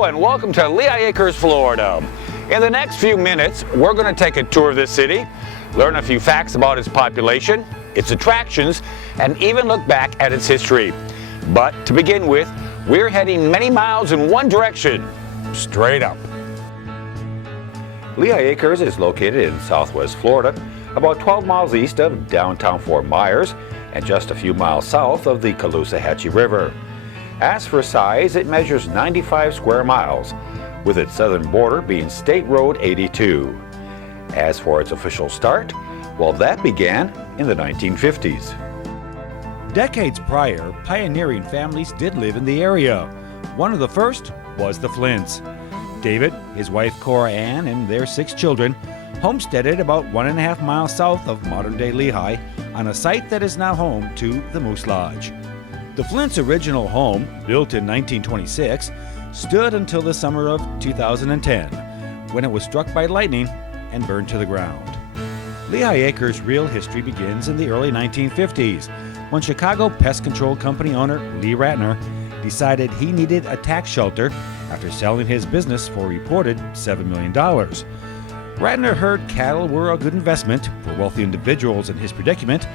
Hello and welcome to Lehigh Acres, Florida. In the next few minutes, we're going to take a tour of the city, learn a few facts about its population, its attractions, and even look back at its history. But to begin with, we're heading many miles in one direction, straight up. Lehigh Acres is located in southwest Florida, about 12 miles east of downtown Fort Myers and just a few miles south of the Caloosahatchee River. As for size, it measures 95 square miles, with its southern border being State Road 82. As for its official start, well, that began in the 1950s. Decades prior, pioneering families did live in the area. One of the first was the Flints. David, his wife Cora Ann, and their 6 children homesteaded about 1.5 miles south of modern-day Lehigh on a site that is now home to the Moose Lodge. The Flints' original home, built in 1926, stood until the summer of 2010, when it was struck by lightning and burned to the ground. Lehigh Acres' real history begins in the early 1950s, when Chicago pest control company owner Lee Ratner decided he needed a tax shelter after selling his business for a reported $7 million. Ratner heard cattle were a good investment for wealthy individuals in his predicament,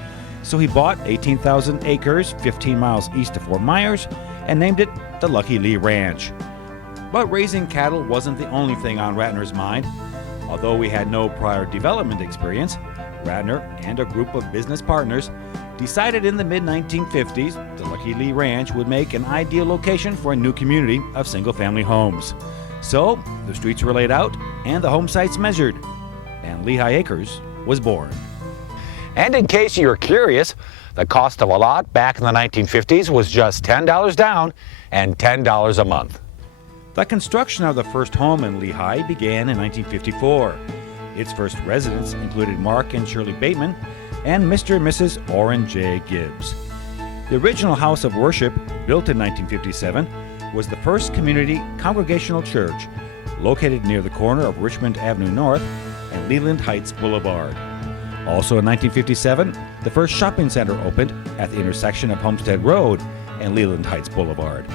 so he bought 18,000 acres 15 miles east of Fort Myers and named it the Lucky Lee Ranch. But raising cattle wasn't the only thing on Ratner's mind. Although he had no prior development experience, Ratner and a group of business partners decided in the mid-1950s the Lucky Lee Ranch would make an ideal location for a new community of single-family homes. So the streets were laid out and the home sites measured, and Lehigh Acres was born. And in case you're curious, the cost of a lot back in the 1950s was just $10 down and $10 a month. The construction of the first home in Lehigh began in 1954. Its first residents included Mark and Shirley Bateman and Mr. and Mrs. Orrin J. Gibbs. The original house of worship, built in 1957, was the first community congregational church, located near the corner of Richmond Avenue North and Leland Heights Boulevard. Also in 1957, the first shopping center opened at the intersection of Homestead Road and Leland Heights Boulevard.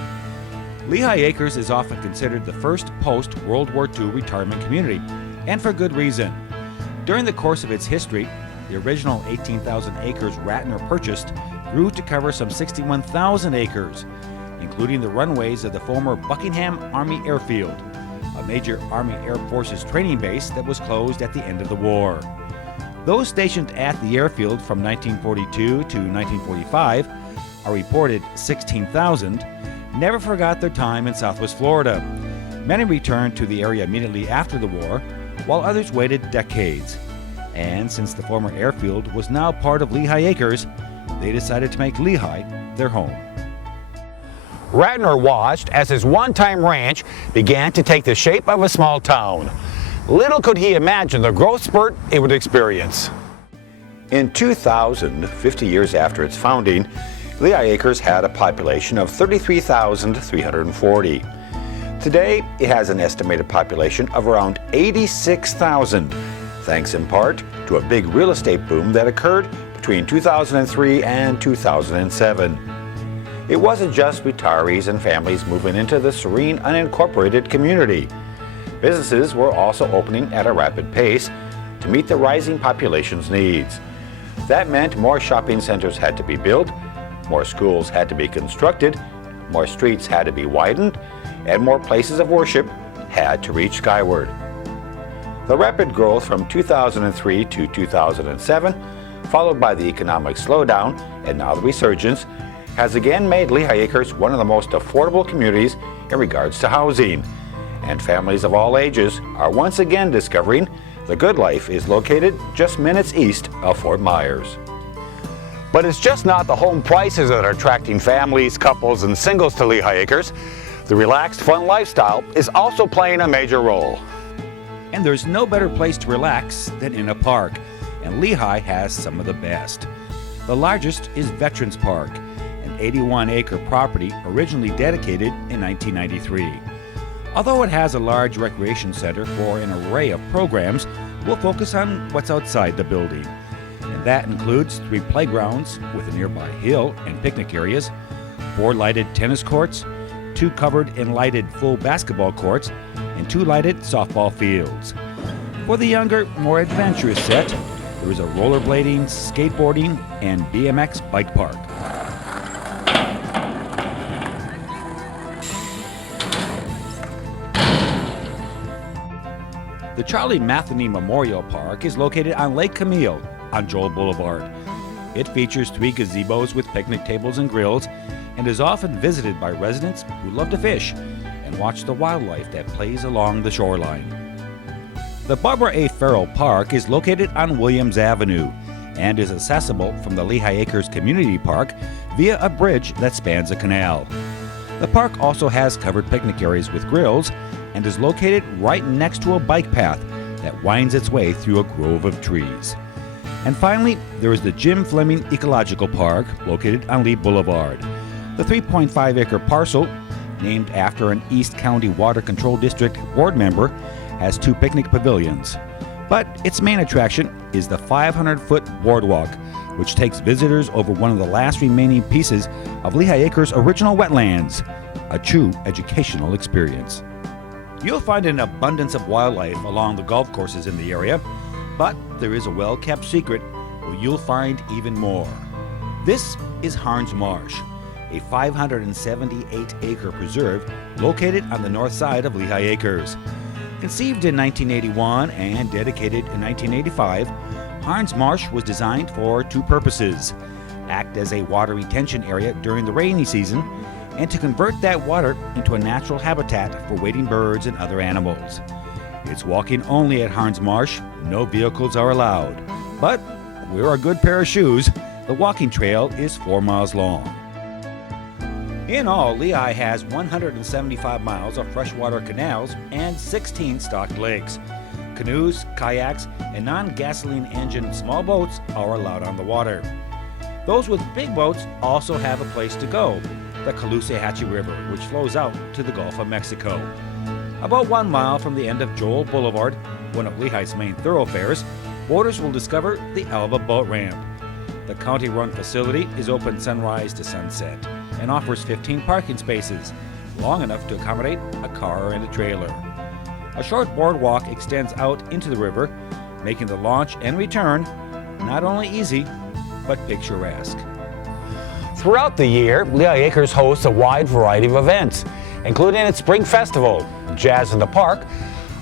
Lehigh Acres is often considered the first post-World War II retirement community, and for good reason. During the course of its history, the original 18,000 acres Ratner purchased grew to cover some 61,000 acres, including the runways of the former Buckingham Army Airfield, a major Army Air Forces training base that was closed at the end of the war. Those stationed at the airfield from 1942 to 1945, a reported 16,000, never forgot their time in Southwest Florida. Many returned to the area immediately after the war, while others waited decades. And since the former airfield was now part of Lehigh Acres, they decided to make Lehigh their home. Ratner watched as his one-time ranch began to take the shape of a small town. Little could he imagine the growth spurt it would experience. In 2000, 50 years after its founding, Lehigh Acres had a population of 33,340. Today, it has an estimated population of around 86,000, thanks in part to a big real estate boom that occurred between 2003 and 2007. It wasn't just retirees and families moving into the serene, unincorporated community. Businesses were also opening at a rapid pace to meet the rising population's needs. That meant more shopping centers had to be built, more schools had to be constructed, more streets had to be widened, and more places of worship had to reach skyward. The rapid growth from 2003 to 2007, followed by the economic slowdown and now the resurgence, has again made Lehigh Acres one of the most affordable communities in regards to housing. And families of all ages are once again discovering the good life is located just minutes east of Fort Myers. But it's just not the home prices that are attracting families, couples, and singles to Lehigh Acres. The relaxed, fun lifestyle is also playing a major role. And there's no better place to relax than in a park, and Lehigh has some of the best. The largest is Veterans Park, an 81-acre property originally dedicated in 1993. Although it has a large recreation center for an array of programs, we'll focus on what's outside the building. And that includes 3 playgrounds with a nearby hill and picnic areas, 4 lighted tennis courts, 2 covered and lighted full basketball courts, and 2 lighted softball fields. For the younger, more adventurous set, there is a rollerblading, skateboarding, and BMX bike park. The Charlie Matheny Memorial Park is located on Lake Camille on Joel Boulevard. It features 3 gazebos with picnic tables and grills and is often visited by residents who love to fish and watch the wildlife that plays along the shoreline. The Barbara A. Farrell Park is located on Williams Avenue and is accessible from the Lehigh Acres Community Park via a bridge that spans a canal. The park also has covered picnic areas with grills and is located right next to a bike path that winds its way through a grove of trees. And finally, there is the Jim Fleming Ecological Park located on Lee Boulevard. The 3.5-acre parcel, named after an East County Water Control District board member, has 2 picnic pavilions. But its main attraction is the 500-foot boardwalk, which takes visitors over one of the last remaining pieces of Lehigh Acres' original wetlands, a true educational experience. You'll find an abundance of wildlife along the golf courses in the area, but there is a well-kept secret where you'll find even more. This is Harns Marsh, a 578-acre preserve located on the north side of Lehigh Acres. Conceived in 1981 and dedicated in 1985, Harns Marsh was designed for 2 purposes: act as a water retention area during the rainy season, and to convert that water into a natural habitat for wading birds and other animals. It's walking only at Harns Marsh. No vehicles are allowed. But wear a good pair of shoes. The walking trail is 4 miles long. In all, Lehigh has 175 miles of freshwater canals and 16 stocked lakes. Canoes, kayaks, and non-gasoline engine small boats are allowed on the water. Those with big boats also have a place to go, the Caloosahatchee River, which flows out to the Gulf of Mexico. About 1 mile from the end of Joel Boulevard, one of Lehigh's main thoroughfares, boaters will discover the Alva Boat Ramp. The county-run facility is open sunrise to sunset and offers 15 parking spaces, long enough to accommodate a car and a trailer. A short boardwalk extends out into the river, making the launch and return not only easy, but picturesque. Throughout the year, Lehigh Acres hosts a wide variety of events, including its Spring Festival, Jazz in the Park,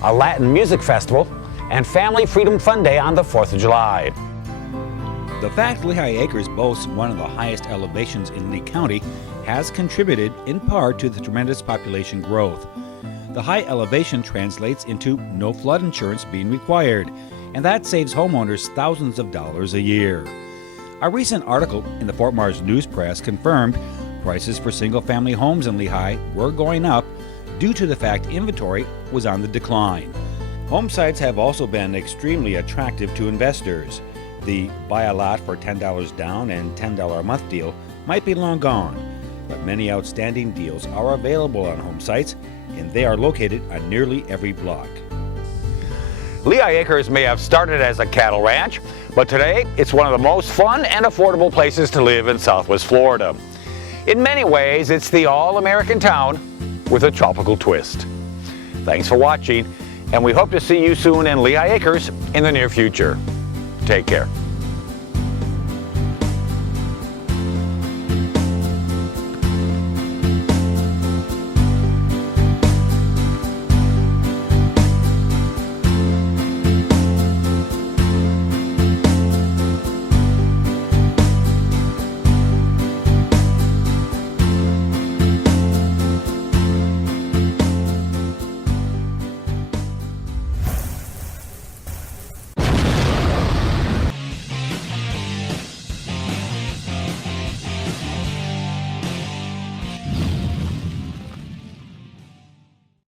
a Latin music festival, and Family Freedom Fun Day on the 4th of July. The fact Lehigh Acres boasts one of the highest elevations in Lee County has contributed in part to the tremendous population growth. The high elevation translates into no flood insurance being required, and that saves homeowners thousands of dollars a year. A recent article in the Fort Myers News Press confirmed prices for single-family homes in Lehigh were going up due to the fact inventory was on the decline. Home sites have also been extremely attractive to investors. The buy a lot for $10 down and $10 a month deal might be long gone, but many outstanding deals are available on home sites, and they are located on nearly every block. Lehigh Acres may have started as a cattle ranch, but today it's one of the most fun and affordable places to live in Southwest Florida. In many ways, it's the all-American town with a tropical twist. Thanks for watching, and we hope to see you soon in Lehigh Acres in the near future. Take care.